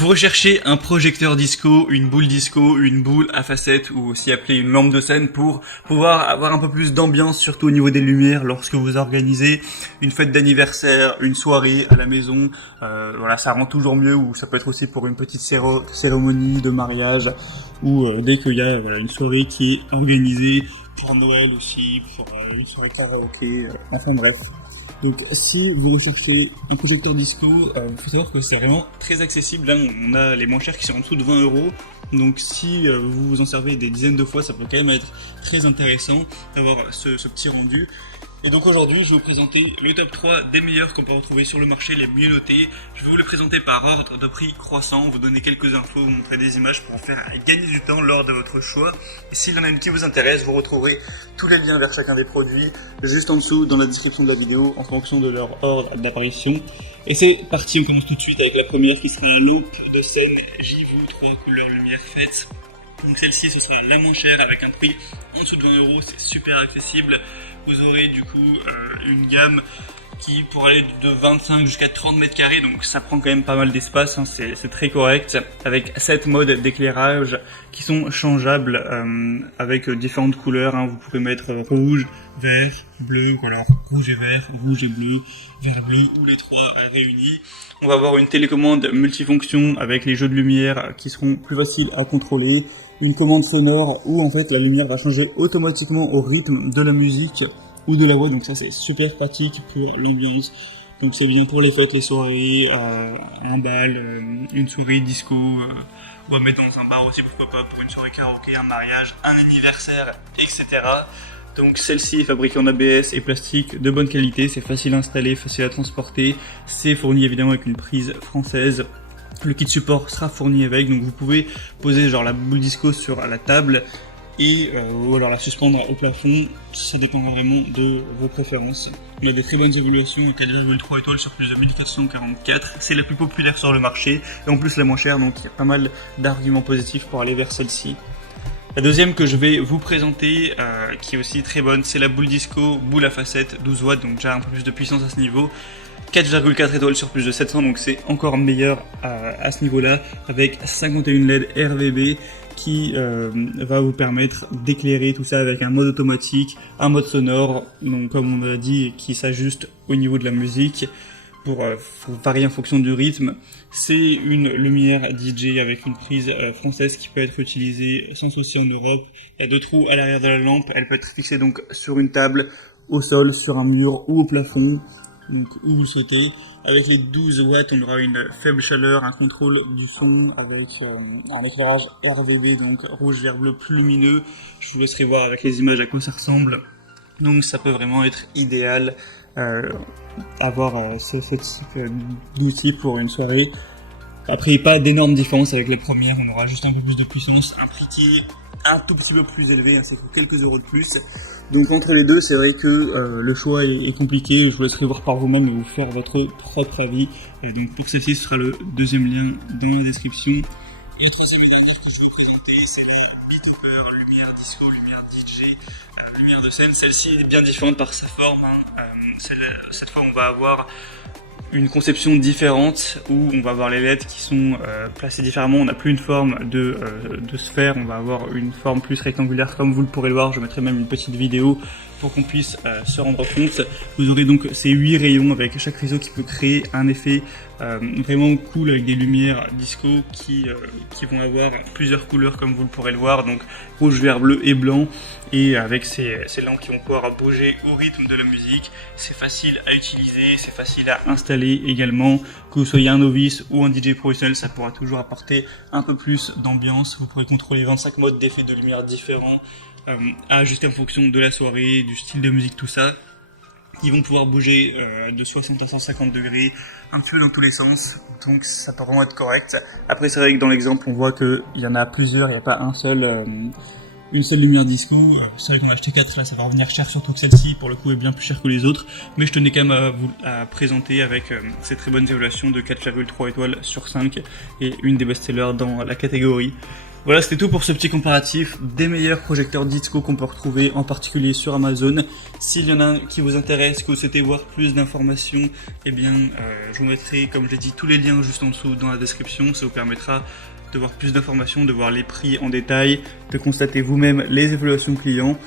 Vous recherchez un projecteur disco, une boule à facettes ou aussi appelée une lampe de scène pour pouvoir avoir un peu plus d'ambiance, surtout au niveau des lumières lorsque vous organisez une fête d'anniversaire, une soirée à la maison. Voilà, ça rend toujours mieux, ou ça peut être aussi pour une petite cérémonie de mariage ou dès qu'il y a une soirée qui est organisée pour Noël aussi, pour une soirée karaoké, enfin bref. Donc si vous recherchez un projecteur disco, il faut savoir que c'est vraiment très accessible. Là on a les moins chers qui sont en dessous de 20 €. Donc si vous vous en servez des dizaines de fois, ça peut quand même être très intéressant d'avoir ce petit rendu. Et donc aujourd'hui, je vais vous présenter le top 3 des meilleurs qu'on peut retrouver sur le marché, les mieux notés. Je vais vous les présenter par ordre de prix croissant, vous donner quelques infos, vous montrer des images pour en faire gagner du temps lors de votre choix. Et s'il y en a une qui vous intéresse, vous retrouverez tous les liens vers chacun des produits juste en dessous dans la description de la vidéo en fonction de leur ordre d'apparition. Et c'est parti, on commence tout de suite avec la première qui sera la lampe de scène JIVOO 3 couleurs lumière fête. Donc celle-ci, ce sera la moins chère avec un prix en dessous de 20 €, c'est super accessible. Vous aurez du coup une gamme qui pourrait aller de 25 jusqu'à 30 mètres carrés, donc ça prend quand même pas mal d'espace, hein, c'est très correct, avec 7 modes d'éclairage qui sont changeables avec différentes couleurs, hein. Vous pouvez mettre rouge, vert, bleu, ou alors rouge et vert, rouge et bleu, vert et bleu, ou les trois réunis. On va avoir une télécommande multifonction avec les jeux de lumière qui seront plus faciles à contrôler, une commande sonore où en fait la lumière va changer automatiquement au rythme de la musique ou de la voix, donc ça c'est super pratique pour l'ambiance. Donc c'est bien pour les fêtes, les soirées, un bal, une soirée disco, ou à mettre dans un bar aussi, pourquoi pas, pour une soirée karaoké, un mariage, un anniversaire, etc. Donc celle-ci est fabriquée en ABS et plastique de bonne qualité, c'est facile à installer, facile à transporter, c'est fourni évidemment avec une prise française. Le kit support sera fourni avec, donc vous pouvez poser genre la boule disco sur la table et ou alors la suspendre au plafond, ça dépendra vraiment de vos préférences. Il y a des très bonnes évaluations, 4,3 étoiles sur plus de 1444, c'est la plus populaire sur le marché et en plus la moins chère, donc il y a pas mal d'arguments positifs pour aller vers celle-ci. La deuxième que je vais vous présenter, qui est aussi très bonne, c'est la boule disco, boule à facettes, 12 watts, donc déjà un peu plus de puissance à ce niveau. 4,4 étoiles sur plus de 700, donc c'est encore meilleur à ce niveau-là, avec 51 LED RGB qui va vous permettre d'éclairer tout ça avec un mode automatique, un mode sonore, donc comme on a dit, qui s'ajuste au niveau de la musique pour varier en fonction du rythme. C'est une lumière DJ avec une prise française qui peut être utilisée sans souci en Europe. Il y a 2 trous à l'arrière de la lampe, elle peut être fixée donc sur une table, au sol, sur un mur ou au plafond. Donc où vous souhaitez. Avec les 12 watts, on aura une faible chaleur, un contrôle du son avec un éclairage RGB, donc rouge, vert, bleu, plus lumineux. Je vous laisserai voir avec les images à quoi ça ressemble. Donc ça peut vraiment être idéal avoir ce type d'outil pour une soirée. Après, pas d'énormes différences avec la première, on aura juste un peu plus de puissance, un prix qui est un tout petit peu plus élevé, hein, c'est quelques euros de plus. Donc entre les deux, c'est vrai que le choix est compliqué, je vous laisserai voir par vous-même et vous faire votre propre avis. Et donc pour celle-ci, ce sera le deuxième lien dans la description. Et la troisième et dernière que je vais présenter, c'est la Beatupper lumière disco, lumière DJ, lumière de scène. Celle-ci est bien différente par sa forme, hein. Cette fois, on va avoir une conception différente où on va avoir les LED qui sont placés différemment. On n'a plus une forme de sphère, on va avoir une forme plus rectangulaire comme vous le pourrez le voir. Je mettrai même une petite vidéo pour qu'on puisse se rendre compte. Vous aurez donc ces 8 rayons avec chaque réseau qui peut créer un effet vraiment cool avec des lumières disco qui vont avoir plusieurs couleurs comme vous le pourrez le voir, donc rouge, vert, bleu et blanc, et avec ces lampes qui vont pouvoir bouger au rythme de la musique. C'est facile à utiliser, c'est facile à installer également. Que vous soyez un novice ou un DJ professionnel, ça pourra toujours apporter un peu plus d'ambiance. Vous pourrez contrôler 25 modes d'effets de lumière différents à ajuster en fonction de la soirée, du style de musique, tout ça. Ils vont pouvoir bouger de 60 à 150 degrés, un petit peu dans tous les sens, donc ça peut vraiment être correct. Après c'est vrai que dans l'exemple on voit qu'il y en a plusieurs, il n'y a pas une seule lumière disco. C'est vrai qu'on a acheté 4, là ça va revenir cher, surtout que celle-ci pour le coup est bien plus chère que les autres, mais je tenais quand même à présenter avec ces très bonnes évaluations de 4,3 étoiles sur 5 et une des best-sellers dans la catégorie. Voilà, c'était tout pour ce petit comparatif des meilleurs projecteurs disco qu'on peut retrouver, en particulier sur Amazon. S'il y en a un qui vous intéresse, que vous souhaitez voir plus d'informations, eh bien, je vous mettrai, comme je l'ai dit, tous les liens juste en dessous dans la description. Ça vous permettra de voir plus d'informations, de voir les prix en détail, de constater vous-même les évaluations clients